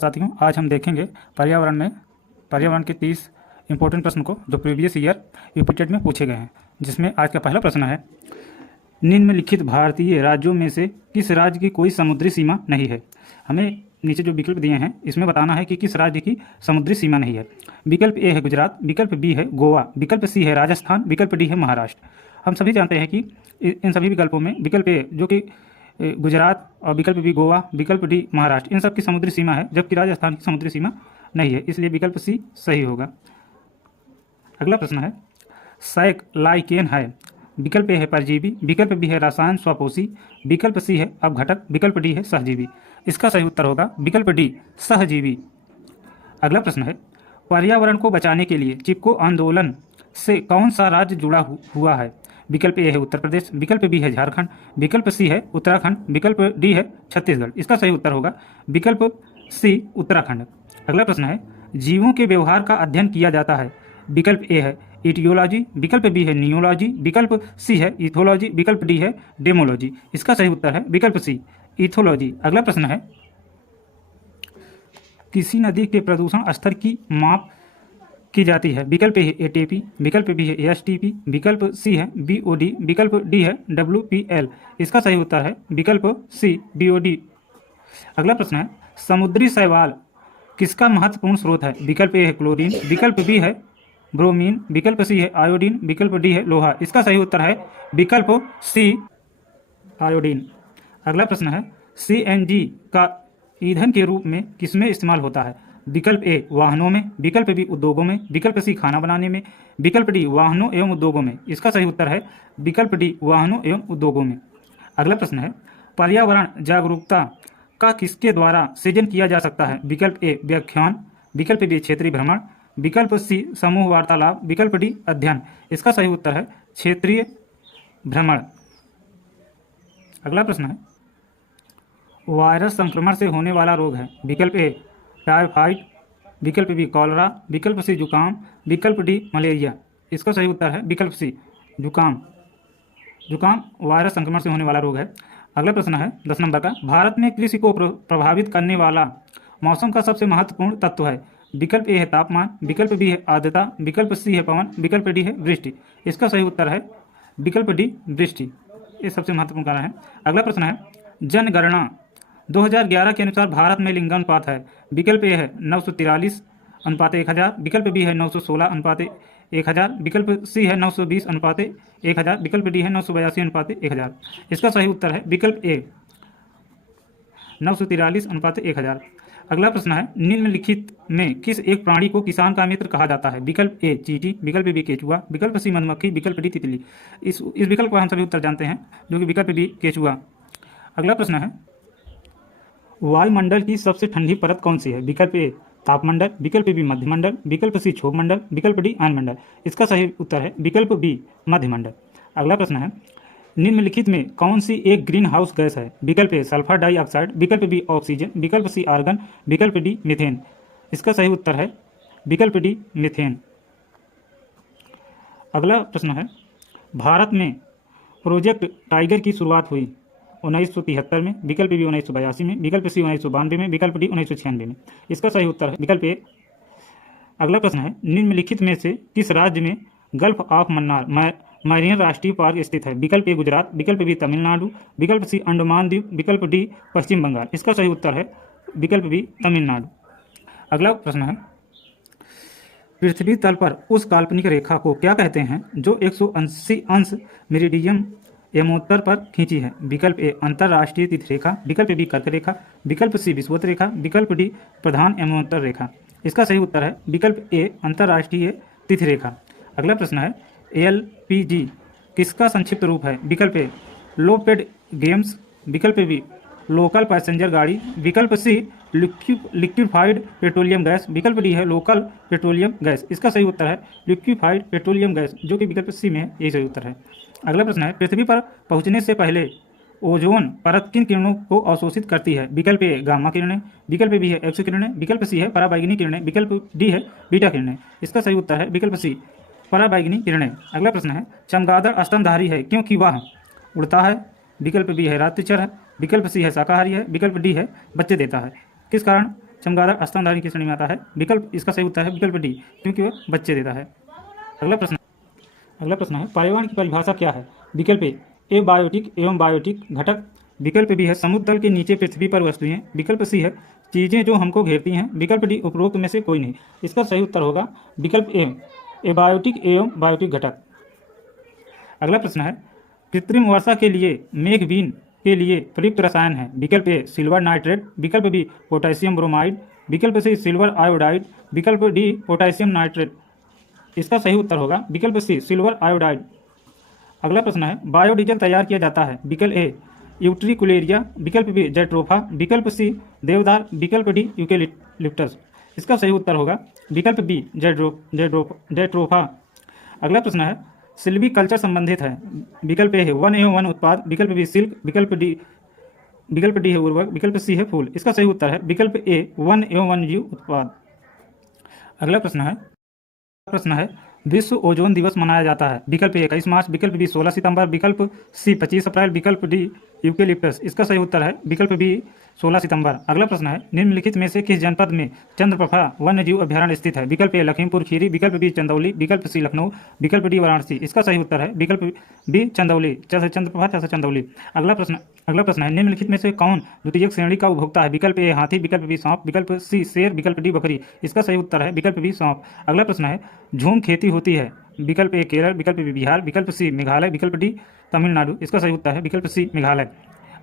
साथियों, आज हम देखेंगे पर्यावरण के 30 इंपॉर्टेंट प्रश्न को जो प्रीवियस ईयर रिपीटेड में पूछे गए हैं। जिसमें आज का पहला प्रश्न है, निम्नलिखित भारतीय राज्यों में से किस राज्य की कोई समुद्री सीमा नहीं है। हमें नीचे जो विकल्प दिए हैं इसमें बताना है कि किस राज्य की समुद्री सीमा नहीं है। विकल्प ए है गुजरात, विकल्प बी है गोवा, विकल्प सी है राजस्थान, विकल्प डी है महाराष्ट्र। हम सभी जानते हैं कि इन सभी विकल्पों में विकल्प ए जो कि गुजरात और विकल्प बी गोवा, विकल्प डी महाराष्ट्र, इन सब की समुद्री सीमा है, जबकि राजस्थान की समुद्री सीमा नहीं है, इसलिए विकल्प सी सही होगा। अगला प्रश्न है, सैक लाइकेन है। विकल्प ए है परजीवी, विकल्प बी है रसायन स्वपोषी, विकल्प सी है अपघटक, विकल्प डी है सहजीवी। इसका सही उत्तर होगा विकल्प डी सहजीवी। अगला प्रश्न है, पर्यावरण को बचाने के लिए चिपको आंदोलन से कौन सा राज्य जुड़ा हुआ है। विकल्प ए है उत्तर प्रदेश, विकल्प बी है झारखंड, विकल्प सी है उत्तराखंड, विकल्प डी है छत्तीसगढ़। इसका सही उत्तर होगा विकल्प सी उत्तराखंड। अगला प्रश्न है, जीवों के व्यवहार का अध्ययन किया जाता है। विकल्प ए है इटियोलॉजी, विकल्प बी है नियोलॉजी, विकल्प सी है इथोलॉजी, विकल्प डी है डेमोलॉजी। इसका सही उत्तर है विकल्प सी इथोलॉजी। अगला प्रश्न है, किसी नदी के प्रदूषण स्तर की माप की जाती है। विकल्प ए है एटीपी, विकल्प बी है एसटीपी, विकल्प सी है बीओडी, विकल्प डी है डब्ल्यूपीएल। इसका सही उत्तर है विकल्प सी बीओडी। अगला प्रश्न है, समुद्री शैवाल किसका महत्वपूर्ण स्रोत है। विकल्प ए है क्लोरीन, विकल्प बी है ब्रोमीन, विकल्प सी है आयोडीन, विकल्प डी है लोहा। इसका सही उत्तर है विकल्प सी आयोडीन। अगला प्रश्न है, सीएनजी का ईंधन के रूप में किसमें इस्तेमाल होता है। विकल्प ए वाहनों में, विकल्प बी उद्योगों में, विकल्प सी खाना बनाने में, विकल्प डी वाहनों एवं उद्योगों में। इसका सही उत्तर है विकल्प डी वाहनों एवं उद्योगों में। अगला प्रश्न है, पर्यावरण जागरूकता का किसके द्वारा सृजन किया जा सकता है। विकल्प ए व्याख्यान, विकल्प बी क्षेत्रीय भ्रमण, विकल्प सी समूह वार्तालाप, विकल्प डी अध्ययन। इसका सही उत्तर है क्षेत्रीय भ्रमण। अगला प्रश्न है, वायरस संक्रमण से होने वाला रोग है। विकल्प ए टाइफाइड, विकल्प बी कॉलरा, विकल्प सी जुकाम, विकल्प डी मलेरिया। इसका सही उत्तर है विकल्प सी जुकाम। जुकाम वायरस संक्रमण से होने वाला रोग है। अगला प्रश्न है 10 नंबर का, भारत में कृषि को प्रभावित करने वाला मौसम का सबसे महत्वपूर्ण तत्व है। विकल्प ए है तापमान, विकल्प बी है आर्द्रता, विकल्प सी है पवन, विकल्प डी है वृष्टि। इसका सही उत्तर है विकल्प डी वृष्टि। ये सबसे महत्वपूर्ण कारण है। अगला प्रश्न है, जनगणना 2011 के अनुसार भारत में लिंगानुपात है। विकल्प ए है 943:1000, विकल्प बी है 916:1000, विकल्प सी है 920:1000, विकल्प डी है 982:1000। इसका सही उत्तर है विकल्प ए 943:1000। अगला प्रश्न है, निम्नलिखित में किस एक प्राणी को किसान का मित्र कहा जाता है। विकल्प ए चींटी, विकल्प बी केचुआ, विकल्प सी मधुमक्खी, विकल्प डी तितली। इस विकल्प का हम सभी उत्तर जानते हैं, जो कि विकल्प बी केचुआ। अगला प्रश्न है, वायुमंडल की सबसे ठंडी परत कौन सी है। विकल्प ए तापमंडल, विकल्प बी मध्यमंडल, विकल्प सी क्षोभमंडल, विकल्प डी आयनमंडल। इसका सही उत्तर है विकल्प बी मध्यमंडल। अगला प्रश्न है, निम्नलिखित में कौन सी एक ग्रीन हाउस गैस है। विकल्प ए सल्फर डाइऑक्साइड, विकल्प बी ऑक्सीजन, विकल्प सी आर्गन, विकल्प डी मीथेन। इसका सही उत्तर है विकल्प डी मीथेन। अगला प्रश्न है, भारत में प्रोजेक्ट टाइगर की शुरुआत हुई 1973 में, विकल्प बी 1982 में, विकल्प सी 1992 में, विकल्प डी 1996 में। इसका सही उत्तर है विकल्प ए। अगला प्रश्न है, निम्नलिखित में से किस राज्य में गल्फ ऑफ मन्नार मैरीन राष्ट्रीय पार्क स्थित है। विकल्प ए गुजरात, विकल्प बी तमिलनाडु, विकल्प सी अंडमान द्वीप, विकल्प डी पश्चिम बंगाल। इसका सही उत्तर है विकल्प बी तमिलनाडु। अगला प्रश्न है, पृथ्वी तल पर उस काल्पनिक रेखा को क्या कहते हैं जो 180 अंश मेरिडियन यमोत्तर पर खींची है। विकल्प ए अंतरराष्ट्रीय तिथि रेखा, विकल्प बी कर्क रेखा, विकल्प सी विषुवत रेखा, विकल्प डी प्रधान यमोत्तर रेखा। इसका सही उत्तर है विकल्प ए अंतरराष्ट्रीय तिथि रेखा। अगला प्रश्न है, एलपीजी किसका संक्षिप्त रूप है। विकल्प ए लो पेड गेम्स, विकल्प बी लोकल पैसेंजर गाड़ी, विकल्प सी लिक्विफाइड पेट्रोलियम गैस, विकल्प डी है लोकल पेट्रोलियम गैस। इसका सही उत्तर है लिक्विफाइड पेट्रोलियम गैस, जो कि विकल्प सी में है, यही सही उत्तर है। अगला प्रश्न है, पृथ्वी पर पहुंचने से पहले ओजोन परत किन किरणों को अवशोषित करती है। विकल्प ए गामा किरणें, विकल्प बी है एक्स किरणें, विकल्प सी है पराबैंगनी किरणें, विकल्प डी है बीटा किरणें। इसका सही उत्तर है विकल्प सी पराबैंगनी किरणें। अगला प्रश्न है, चमगादड़ स्तनधारी है क्योंकि वह उड़ता है। विकल्प बी है रात्रिचर है, विकल्प सी है शाकाहारी है, विकल्प डी है बच्चे देता है। किस कारण चमगादड़ स्तनधारी की श्रेणी में आता है। विकल्प इसका सही उत्तर है विकल्प डी, क्योंकि वह बच्चे देता है। अगला प्रश्न है पर्यावरण की परिभाषा क्या है? विकल्प ए बायोटिक एवं बायोटिक घटक, विकल्प बी है समुद्र तल के नीचे पृथ्वी पर वस्तुएं, विकल्प सी है चीज़ें जो हमको घेरती हैं, विकल्प डी उपरोक्त में से कोई नहीं। इसका सही उत्तर होगा विकल्प ए बायोटिक एवं बायोटिक घटक। अगला प्रश्न है कृत्रिम वर्षा के लिए मेघबीन के लिए प्रयुक्त रसायन है। विकल्प ए सिल्वर नाइट्रेट, विकल्प बी पोटेशियम ब्रोमाइड, विकल्प सी सिल्वर आयोडाइड, विकल्प डी पोटेशियम नाइट्रेट। इसका सही उत्तर होगा विकल्प सी सिल्वर आयोडाइड। अगला प्रश्न है बायोडीजल तैयार किया जाता है। विकल्प ए यूट्रिकुलेरिया, विकल्प बी जेट्रोफा, विकल्प सी देवदार, विकल्प डी यूकेलिप्टस। इसका सही उत्तर होगा विकल्प बी जेट्रोफा। अगला प्रश्न है सिल्वी कल्चर संबंधित है। विकल्प ए है 1 उत्पाद, विकल्प बी सिल्क, विकल्प डी है उर्वरक, विकल्प सी है फूल। इसका सही उत्तर है विकल्प ए 1 उत्पाद। अगला प्रश्न है विश्व ओजोन दिवस मनाया जाता है। विकल्प ए 21 मार्च, विकल्प बी 16 सितंबर, विकल्प सी 25 अप्रैल, विकल्प डी यूकेलिप्टस। इसका सही उत्तर है विकल्प बी 16 सितंबर। अगला प्रश्न है निम्नलिखित में से किस जनपद में चंद्रप्रभा वन्यजीव अभ्यारण्य स्थित है? विकल्प ए लखीमपुर खीरी, विकल्प बी चंदौली, विकल्प सी लखनऊ, विकल्प डी वाराणसी। इसका सही उत्तर है विकल्प बी चंदौली, चंद्रप्रभा चंदौली। अगला प्रश्न है निम्नलिखित में से कौन द्वितीयक श्रेणी का उपभोक्ता है? विकल्प ए हाथी, विकल्प बी सांप, विकल्प सी शेर, विकल्प डी बकरी। इसका सही उत्तर है विकल्प बी सांप। अगला प्रश्न है झूम खेती होती है। विकल्प ए केरल, विकल्प बी बिहार, विकल्प सी मेघालय, विकल्प डी तमिलनाडु। इसका सही उत्तर है विकल्प सी मेघालय।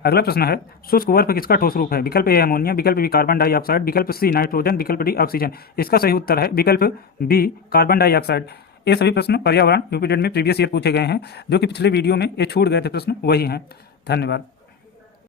अगला प्रश्न है शुष्क बर्फ किसका ठोस रूप है? विकल्प ए अमोनिया, विकल्प बी कार्बन डाइऑक्साइड, विकल्प सी नाइट्रोजन, विकल्प डी ऑक्सीजन। इसका सही उत्तर है विकल्प बी कार्बन डाइऑक्साइड। ये सभी प्रश्न पर्यावरण यूपीटेट में प्रीवियस ईयर पूछे गए हैं, जो कि पिछले वीडियो में ये छूट गए थे प्रश्न वही हैं। धन्यवाद।